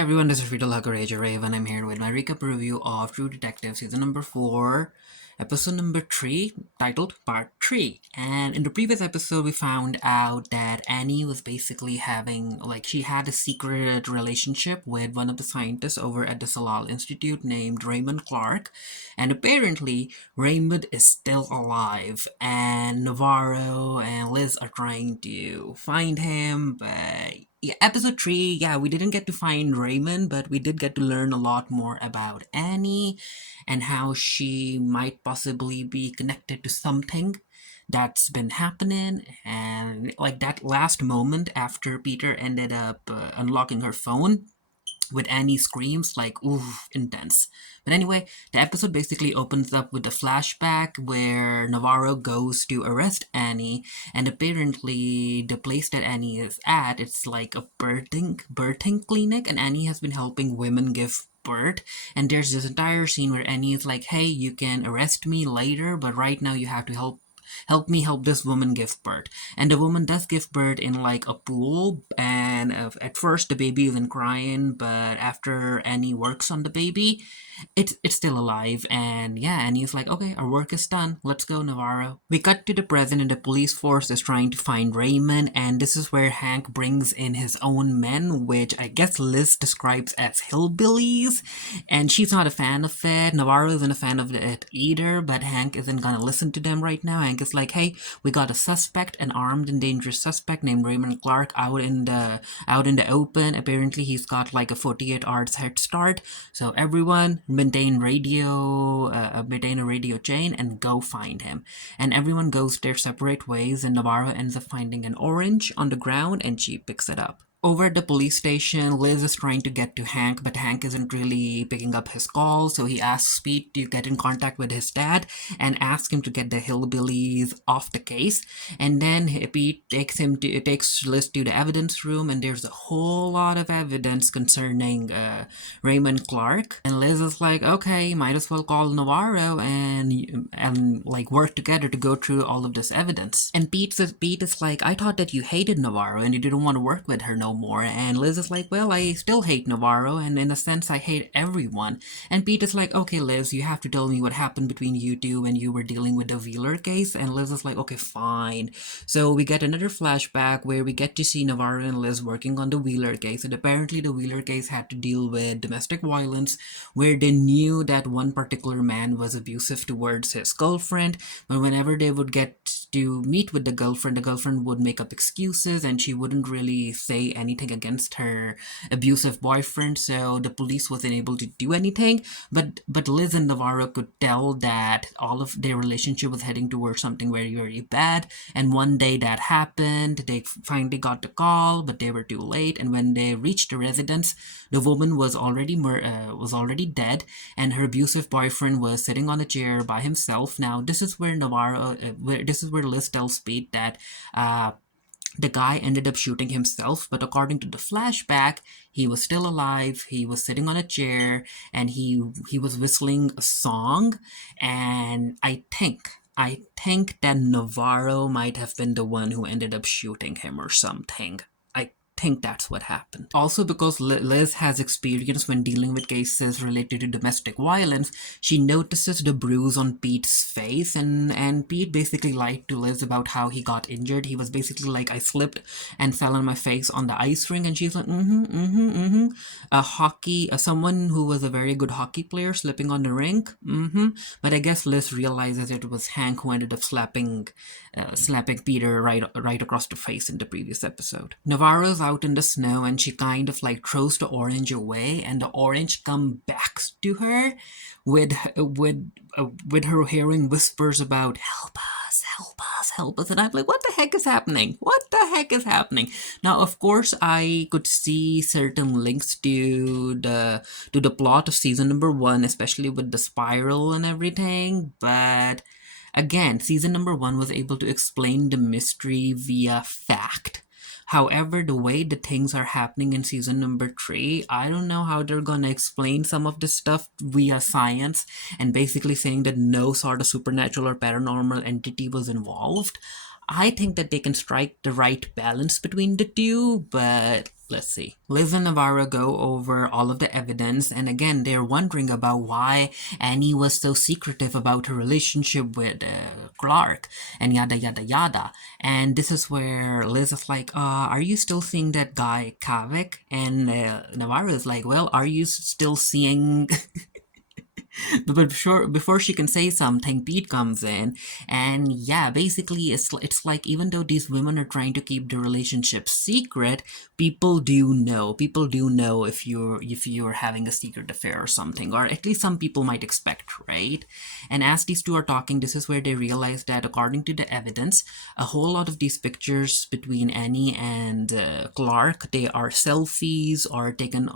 everyone, this is Rita Lagaraja and I'm here with my recap review of True Detective Season number 4, Episode number 3, titled Part 3. And in the previous episode, we found out that Annie was basically she had a secret relationship with one of the scientists over at the Salal Institute named Raymond Clark. And apparently, Raymond is still alive, and Navarro and Liz are trying to find him, but yeah, episode 3, yeah, we didn't get to find Raymond, but we did get to learn a lot more about Annie and how she might possibly be connected to something that's been happening. And like that last moment after Peter ended up unlocking her phone with Annie's screams, like, ooh, intense. But anyway, the episode basically opens up with a flashback where Navarro goes to arrest Annie, and apparently the place that Annie is at, it's like a birthing clinic, and Annie has been helping women give birth. And there's this entire scene where Annie is like, hey, you can arrest me later, but right now you have to help me help this woman give birth. And the woman does give birth in like a pool, and at first the baby isn't crying, but after Annie works on the baby, it's still alive. And yeah, Annie's like, okay, our work is done, let's go, Navarro. We cut to the present and the police force is trying to find Raymond, and this is where Hank brings in his own men, which I guess Liz describes as hillbillies, and she's not a fan of it. Navarro isn't a fan of it either, but Hank isn't gonna listen to them right now. Hank is like, hey, we got a suspect, an armed and dangerous suspect named Raymond Clark out in the open. Apparently he's got like a 48 hours head start, so everyone maintain a radio chain and go find him. And everyone goes their separate ways, and Navarro ends up finding an orange on the ground and she picks it up. Over at the police station, Liz is trying to get to Hank, but Hank isn't really picking up his call, so he asks Pete to get in contact with his dad and ask him to get the hillbillies off the case. And then Pete takes Liz to the evidence room, and there's a whole lot of evidence concerning Raymond Clark. And Liz is like, okay, might as well call Navarro and like work together to go through all of this evidence. And Pete is like, I thought that you hated Navarro and you didn't want to work with her no more. And Liz is like, well, I still hate Navarro, and in a sense I hate everyone. And Pete is like, okay, Liz, you have to tell me what happened between you two when you were dealing with the Wheeler case. And Liz is like, okay, fine. So we get another flashback where we get to see Navarro and Liz working on the Wheeler case, and apparently the Wheeler case had to deal with domestic violence, where they knew that one particular man was abusive towards his girlfriend, but whenever they would get to meet with the girlfriend would make up excuses and she wouldn't really say anything against her abusive boyfriend, so the police wasn't able to do anything. But Liz and Navarro could tell that all of their relationship was heading towards something very, very bad. And one day that happened, they finally got the call, but they were too late. And when they reached the residence, the woman was already dead, and her abusive boyfriend was sitting on a chair by himself. Now this is where Liz tells Pete that the guy ended up shooting himself, but according to the flashback, he was still alive, he was sitting on a chair, and he was whistling a song. And I think that Navarro might have been the one who ended up shooting him or something. I think that's what happened. Also, because Liz has experience when dealing with cases related to domestic violence, she notices the bruise on Pete's face, and Pete basically lied to Liz about how he got injured. He was basically like, I slipped and fell on my face on the ice rink, and she's like, someone who was a very good hockey player slipping on the rink, But I guess Liz realizes it was Hank who ended up slapping Peter right across the face in the previous episode. Navarro's out in the snow, and she kind of like throws the orange away, and the orange comes back to her with her hearing whispers about help us, help us, help us. And I'm like, what the heck is happening? What the heck is happening? Now, of course, I could see certain links to the plot of season number 1, especially with the spiral and everything, but again, season number 1 was able to explain the mystery via fact. However, the way the things are happening in season number 3, I don't know how they're gonna explain some of this stuff via science and basically saying that no sort of supernatural or paranormal entity was involved. I think that they can strike the right balance between the two, but Let's see. Liz and Navarro go over all of the evidence, and again, they're wondering about why Annie was so secretive about her relationship with Clark, and yada yada yada. And this is where Liz is like, are you still seeing that guy Kavik? And Navarro is like, well, are you still seeing but before she can say something, Pete comes in, and yeah, basically it's like even though these women are trying to keep the relationship secret, people do know if you're having a secret affair or something, or at least some people might expect, right? And as these two are talking, this is where they realize that according to the evidence, a whole lot of these pictures between Annie and Clark, they are selfies or taken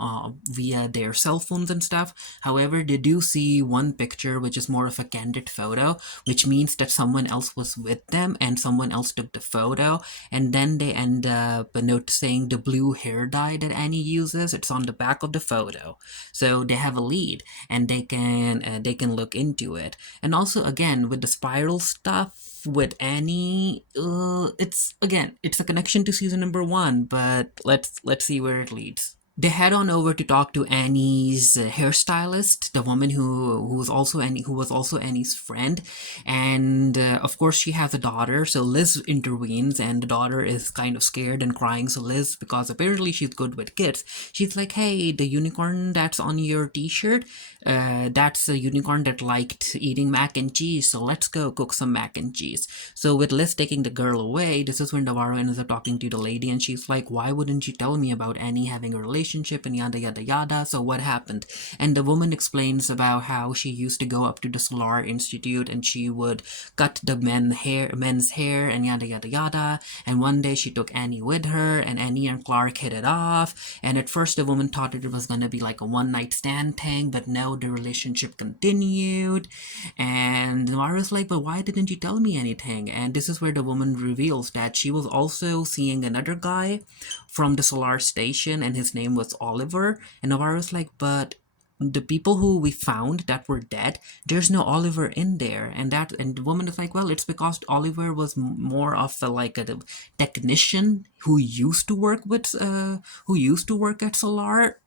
via their cell phones and stuff. However, they do see one picture which is more of a candid photo, which means that someone else was with them and someone else took the photo. And then they end up noticing the blue hair dye that Annie uses. It's on the back of the photo, so they have a lead, and they can look into it. And also, again, with the spiral stuff with Annie, it's a connection to season number one, but let's see where it leads. They head on over to talk to Annie's hairstylist, the woman who was also Annie's friend, and of course she has a daughter. So Liz intervenes, and the daughter is kind of scared and crying. So Liz, because apparently she's good with kids, she's like, "Hey, the unicorn that's on your T-shirt, that's a unicorn that liked eating mac and cheese. So let's go cook some mac and cheese." So with Liz taking the girl away, this is when Navarro ends up talking to the lady, and she's like, "Why wouldn't you tell me about Annie having a relationship and yada yada yada? So what happened?" And the woman explains about how she used to go up to the Solar Institute and she would cut the men's hair and yada yada yada. And one day she took Annie with her, and Annie and Clark hit it off. And at first the woman thought it was gonna be like a one night stand thing, but no, the relationship continued. And Navarro's like, "But why didn't you tell me anything?" And this is where the woman reveals that she was also seeing another guy from the Solar Station, and his name was Oliver. And Navarro's like, "But the people who we found that were dead, there's no Oliver in there." And the woman is like, "Well, it's because Oliver was more of a, like a technician who used to work at Solar,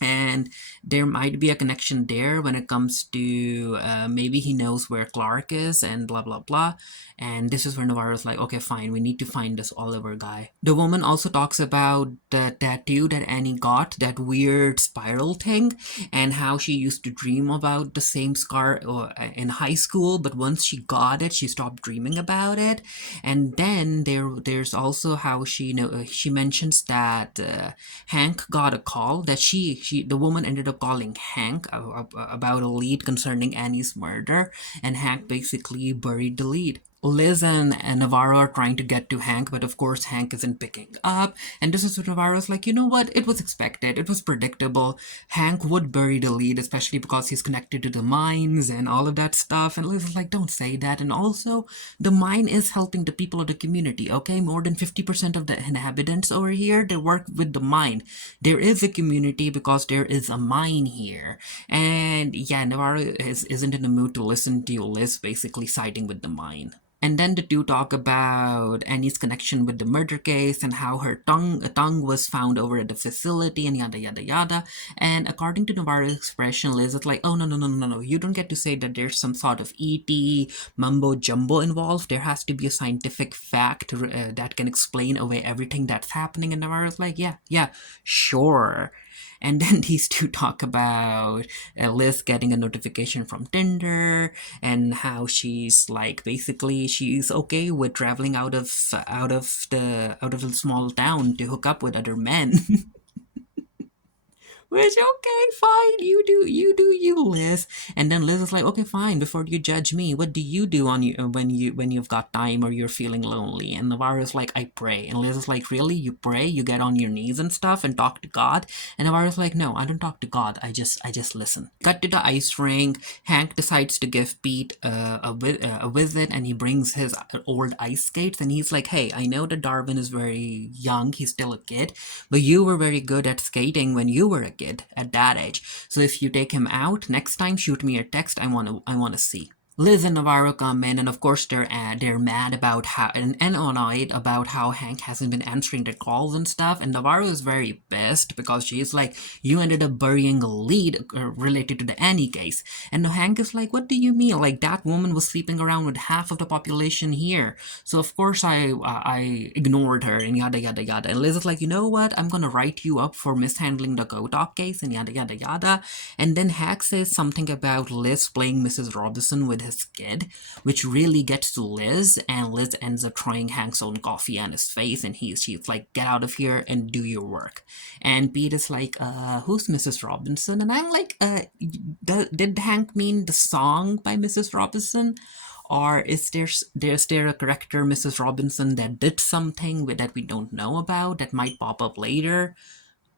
and there might be a connection there when it comes to maybe he knows where Clark is and blah blah blah." And this is where Navarro's like, "Okay, fine, we need to find this Oliver guy." The woman also talks about the tattoo that Annie got, that weird spiral thing, and how she used to dream about the same scar in high school, but once she got it, she stopped dreaming about it. And then there's also how she mentions that Hank got a call that the woman ended up calling Hank about a lead concerning Annie's murder, and Hank basically buried the lead. Liz and Navarro are trying to get to Hank, but of course Hank isn't picking up. And this is what Navarro's like, "You know what? It was expected. It was predictable. Hank would bury the lead, especially because he's connected to the mines and all of that stuff." And Liz is like, "Don't say that. And also, the mine is helping the people of the community, okay? More than 50% of the inhabitants over here, they work with the mine. There is a community because there is a mine here." And yeah, Navarro isn't in the mood to listen to Liz basically siding with the mine. And then the two talk about Annie's connection with the murder case and how her tongue was found over at the facility and yada yada yada. And according to Navarro's expression, Liz is like, "Oh no no no no no! You don't get to say that there's some sort of ET mumbo jumbo involved. There has to be a scientific fact that can explain away everything that's happening." And Navarro's like, "Yeah yeah sure." And then these two talk about Liz getting a notification from Tinder, and how she's like basically she's okay with traveling out of the small town to hook up with other men. Which, okay, fine, you, Liz. And then Liz is like, "Okay, fine. Before you judge me, what do you do on you when you've got time or you're feeling lonely?" And Navarro's like, "I pray." And Liz is like, "Really? You pray? You get on your knees and stuff and talk to God?" And Navarro's like, "No, I don't talk to God. I just listen." Cut to the ice rink. Hank decides to give Pete a visit, and he brings his old ice skates, and he's like, "Hey, I know that Darwin is very young. He's still a kid, but you were very good at skating when you were a kid at that age. So if you take him out next time, shoot me a text. I wanna see." Liz and Navarro come in, and of course they're mad about how and annoyed about how Hank hasn't been answering their calls and stuff. And Navarro is very pissed because she's like, "You ended up burying a lead related to the Annie case." And Hank is like, "What do you mean? Like that woman was sleeping around with half of the population here." So of course I ignored her and yada yada yada. And Liz is like, "You know what? I'm gonna write you up for mishandling the Gotok case and yada yada yada." And then Hank says something about Liz playing Mrs. Robinson with his kid, which really gets to Liz, and Liz ends up trying Hank's own coffee on his face, and she's like, "Get out of here and do your work." And Pete is like, "Who's Mrs. Robinson?" And I'm like, did Hank mean the song by Mrs. Robinson? Or is there a character, Mrs. Robinson, that did something that we don't know about that might pop up later?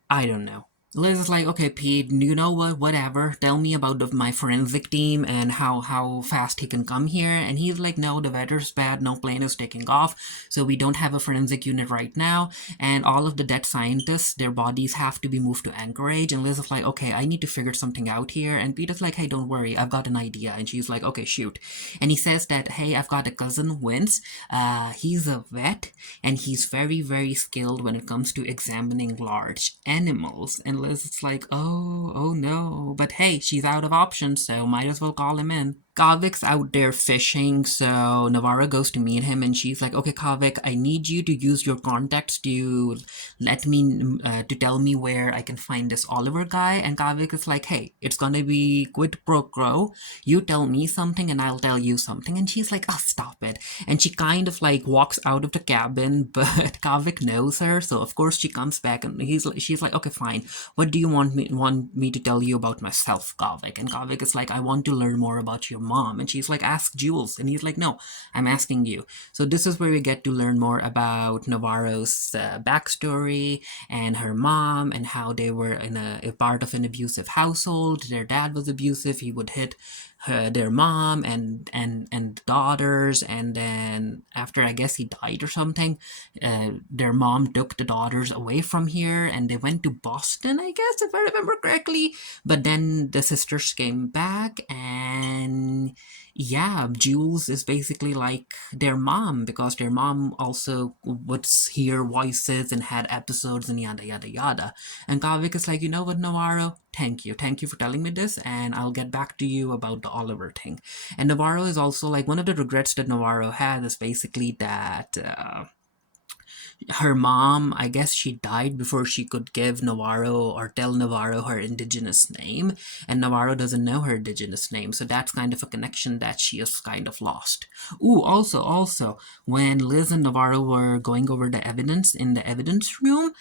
I don't know. Liz is like, "Okay, Pete, you know what? Whatever. Tell me about my forensic team and how fast he can come here." And he's like, "No, the weather's bad. No plane is taking off, so we don't have a forensic unit right now. And all of the dead scientists, their bodies have to be moved to Anchorage." And Liz is like, "Okay, I need to figure something out here." And Pete is like, "Hey, don't worry, I've got an idea." And she's like, "Okay, shoot." And he says that, "Hey, I've got a cousin, Vince. He's a vet, and he's very, very skilled when it comes to examining large animals." And Liz is like, "Oh no. But hey, she's out of options, so might as well call him in." Kavik's out there fishing, so Navarro goes to meet him, and she's like, "Okay, Kavik, I need you to use your contacts to to tell me where I can find this Oliver guy." And Kavik is like, "Hey, it's gonna be quid pro quo. You tell me something, and I'll tell you something." And she's like, "Oh, stop it." And she kind of like walks out of the cabin, but Kavik knows her, so of course she comes back, and she's like, "Okay, fine. What do you want me to tell you about myself, Kavik?" And Kavik is like, "I want to learn more about your mom." And she's like, "Ask Jules." And he's like, "No, I'm asking you." So this is where we get to learn more about Navarro's backstory and her mom, and how they were in a part of an abusive household. Their dad was abusive. He would hit their mom and daughters, and then after, I guess, he died or something, their mom took the daughters away from here and they went to Boston, I guess, if I remember correctly. But then the sisters came back, and yeah, Jules is basically like their mom, because their mom also would hear voices and had episodes and yada yada yada. And Kavik is like, "You know what, Navarro? Thank you for telling me this, and I'll get back to you about the Oliver thing." And Navarro is also like, one of the regrets that Navarro had is basically that her mom, I guess she died before she could give Navarro or tell Navarro her indigenous name, and Navarro doesn't know her indigenous name, so that's kind of a connection that she has kind of lost. Ooh, also, when Liz and Navarro were going over the evidence in the evidence room,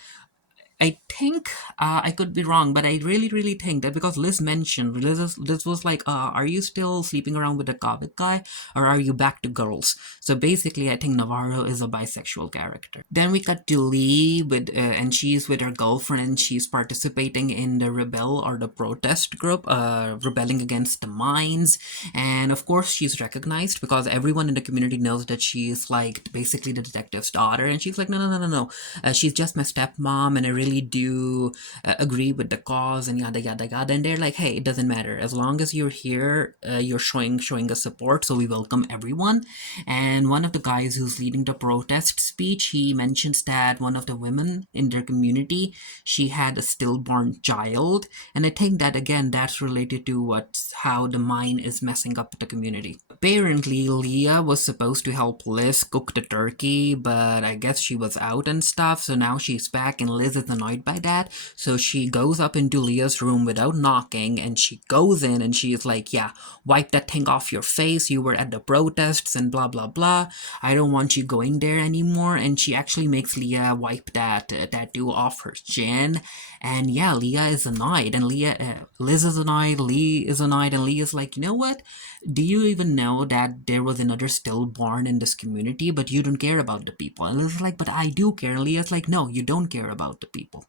I think, I could be wrong, but I really, really think that because Liz was like, "Are you still sleeping around with the Kavik guy, or are you back to girls?" So basically, I think Navarro is a bisexual character. Then we cut to Lee and she's with her girlfriend. She's participating in the rebel or the protest group, rebelling against the mines, and of course, she's recognized because everyone in the community knows that she's like basically the detective's daughter, and she's like, "No, no, no, no, no. She's just my stepmom, and I really do agree with the cause and yada yada yada." And they're like, "Hey, it doesn't matter as long as you're here. You're showing us support, so we welcome everyone." And one of the guys who's leading the protest speech, he mentions that one of the women in their community, she had a stillborn child, and I think that again, that's related to how the mine is messing up the community. Apparently, Leah was supposed to help Liz cook the turkey, but I guess she was out and stuff, so now she's back, and Liz is annoyed by that. So she goes up into Leah's room without knocking, and she goes in and she's like, "Yeah, wipe that thing off your face. You were at the protests and blah blah blah. I don't want you going there anymore." And she actually makes Leah wipe that tattoo off her chin. And yeah, Leah is annoyed, and Liz is annoyed, Lee is annoyed, and Lee is like, "You know what? Do you even know that there was another stillborn in this community, but you don't care about the people?" And Liz is like, "But I do care." And Leah's like, "No, you don't care about the people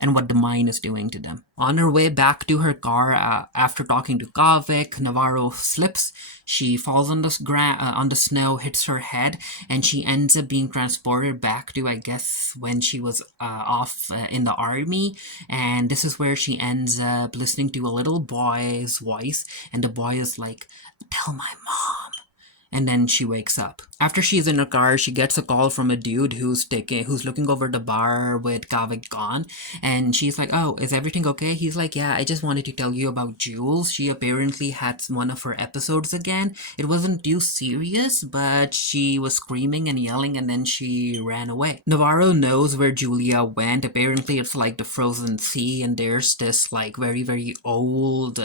and what the mine is doing to them." On her way back to her car, after talking to Kavik, Navarro slips. She falls on on the snow, hits her head, and she ends up being transported back to, I guess, when she was off in the army. And this is where she ends up listening to a little boy's voice, and the boy is like, tell my mom. And then she wakes up. After she's in her car, she gets a call from a dude who's looking over the bar with Kavik gone, and she's like, "Oh, is everything okay?" He's like, "Yeah, I just wanted to tell you about Jules. She apparently had one of her episodes again. It wasn't too serious, but she was screaming and yelling, and then she ran away." Navarro knows where Julia went. Apparently, it's like the frozen sea, and there's this like very very old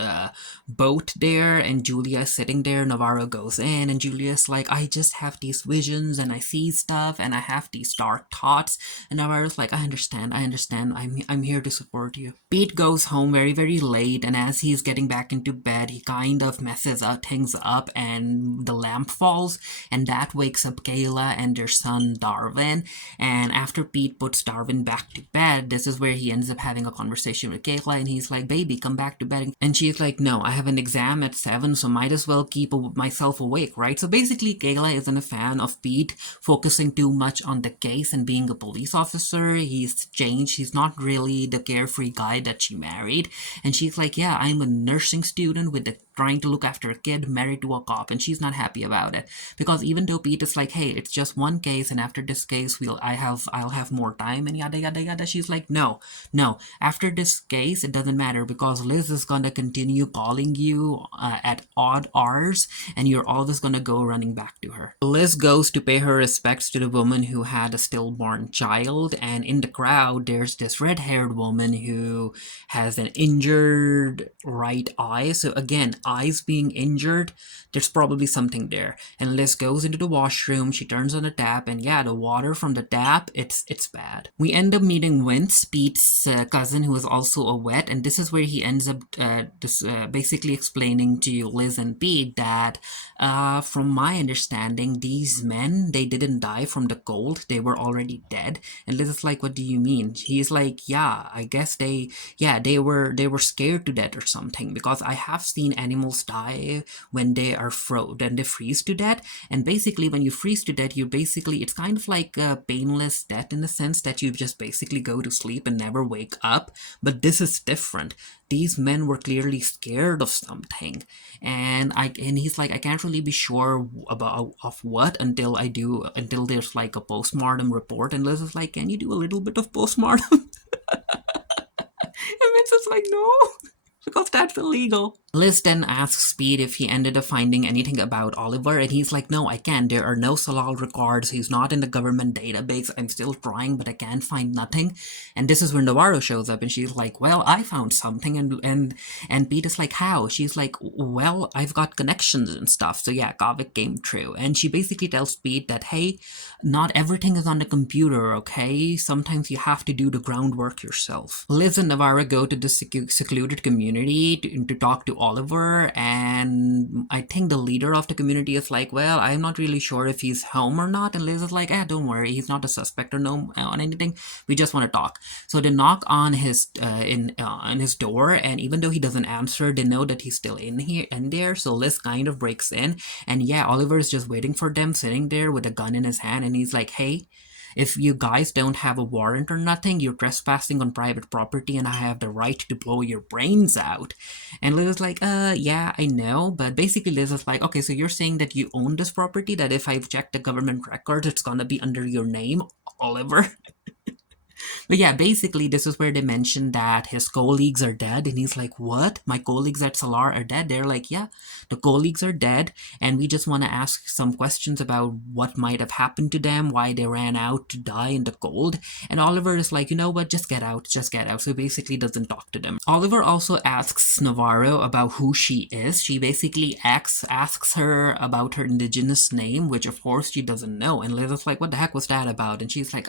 boat there, and Julia is sitting there. Navarro goes in, and Julia's like, "I just have these visions, and I see stuff, and I have these dark thoughts." And Navarro's like, I understand. I'm here to support you." Pete goes home very, very late, and as he's getting back into bed, he kind of messes up things up, and the lamp falls, and that wakes up Kayla and their son Darwin. And after Pete puts Darwin back to bed, this is where he ends up having a conversation with Kayla, and he's like, "Baby, come back to bed." And she's like, "No, I have an exam at 7, so might as well keep myself awake, right?" So basically, Kayla isn't a fan of Pete focusing too much on the case and being a police officer. He's changed. He's not really the carefree guy that she married. And she's like, "Yeah, I'm a nursing student with trying to look after a kid married to a cop," and she's not happy about it, because even though Pete is like, "Hey, it's just one case, and after this case I'll have more time," and yada yada yada, she's like, no, after this case it doesn't matter, because Liz is gonna continue calling you at odd hours, and you're always gonna go running back to her. Liz goes to pay her respects to the woman who had a stillborn child, and in the crowd there's this red-haired woman who has an injured right eye. So again, eyes being injured, there's probably something there. And Liz goes into the washroom, she turns on the tap, and yeah, the water from the tap, it's bad. We end up meeting Vince, Pete's cousin, who is also a vet, and this is where he ends up basically explaining to Liz and Pete that from my understanding, these men, they didn't die from the cold, they were already dead. And Liz is like, "What do you mean?" He's like, "Yeah, I guess they were scared to death or something, because I have seen animals die when they freeze to death, and basically when you freeze to death, it's kind of like a painless death in the sense that you just basically go to sleep and never wake up. But this is different. These men were clearly scared of something." And he's like, "I can't really be sure about of what until there's like a postmortem report." And Liz is like, "Can you do a little bit of postmortem?" And Vince is like, "No, because that's illegal." Liz then asks Pete if he ended up finding anything about Oliver, and he's like, "No, I can't. There are no Salal records. He's not in the government database. I'm still trying, but I can't find nothing." And this is when Navarro shows up, and she's like, "Well, I found something." And Pete is like, "How?" She's like, "Well, I've got connections and stuff." So yeah, Kavik came true. And she basically tells Pete that, "Hey, not everything is on the computer, okay? Sometimes you have to do the groundwork yourself." Liz and Navarro go to the secluded community to talk to Oliver, and I think the leader of the community is like, "Well, I'm not really sure if he's home or not." And Liz is like, "Don't worry, he's not a suspect or no on anything. We just want to talk." So they knock on his door, and even though he doesn't answer, they know that he's still in there. So Liz kind of breaks in, and yeah, Oliver is just waiting for them, sitting there with a gun in his hand, and he's like, "Hey, if you guys don't have a warrant or nothing, you're trespassing on private property, and I have the right to blow your brains out." And Liz is like, yeah, I know." But basically Liz is like, "Okay, so you're saying that you own this property, that if I've checked the government records, it's gonna be under your name, Oliver?" But yeah, basically, this is where they mention that his colleagues are dead, and he's like, "What? My colleagues at Solar are dead?" They're like, "Yeah, the colleagues are dead, and we just want to ask some questions about what might have happened to them, why they ran out to die in the cold." And Oliver is like, "You know what? Just get out, just get out." So he basically doesn't talk to them. Oliver also asks Navarro about who she is. She basically asks her about her indigenous name, which of course she doesn't know. And Liz is like, "What the heck was that about?" And she's like,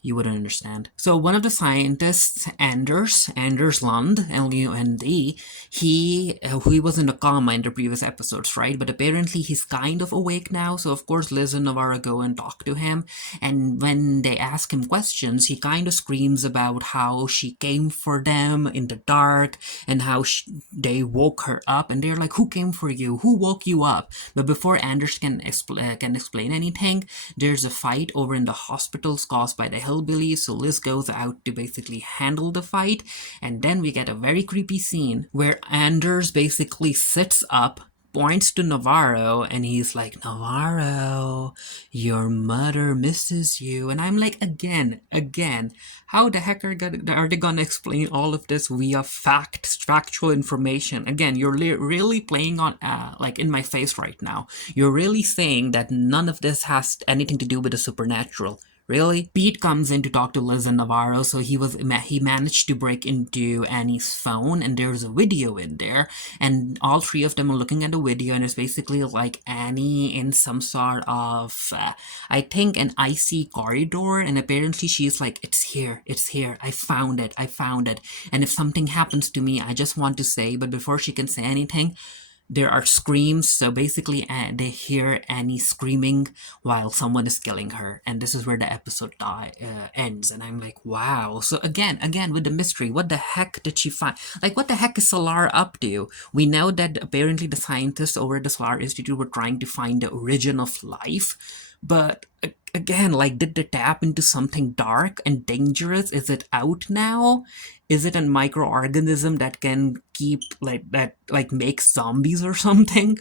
you wouldn't understand. So one of the scientists, Anders Lund, L-U-N-D, he was in a coma in the previous episodes, right? But apparently he's kind of awake now, so of course Liz and Navarro go and talk to him, and when they ask him questions, he kind of screams about how she came for them in the dark, and how they woke her up, and they're like, "Who came for you? Who woke you up?" But before Anders can explain anything, there's a fight over in the hospitals caused by the hillbillies, so Liz goes out to basically handle the fight, and then we get a very creepy scene where Anders basically sits up points to Navarro, and he's like, Navarro, your mother misses you. And I'm like, again, how the heck are they gonna explain all of this via factual information? Again, you're really playing on, like, in my face right now. You're really saying that none of this has anything to do with the supernatural. Really? Pete comes in to talk to Liz and Navarro, so he managed to break into Annie's phone, and there's a video in there, and all three of them are looking at the video, and it's basically like Annie in some sort of, I think, an icy corridor, and apparently she's like, it's here, I found it, and if something happens to me, I just want to say, but before she can say anything, there are screams. So basically, they hear Annie screaming while someone is killing her, and this is where the episode ends. And I'm like, wow. So again with the mystery, what the heck did she find? Like, what the heck is Solar up to? We know that apparently the scientists over at the Solar Institute were trying to find the origin of life, but again, like, did they tap into something dark and dangerous? Is it out now? Is it a microorganism that can keep, like makes zombies or something?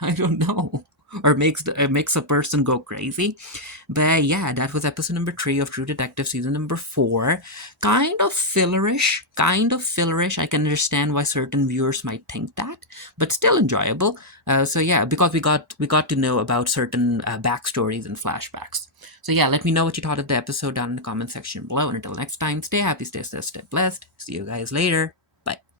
I don't know. Or makes a person go crazy. But yeah, that was episode number 3 of True Detective season number 4. Kind of fillerish. I can understand why certain viewers might think that, but still enjoyable. So yeah, because we got to know about certain backstories and flashbacks. So yeah, let me know what you thought of the episode down in the comment section below. And until next time, stay happy, stay safe, stay blessed. See you guys later. Bye.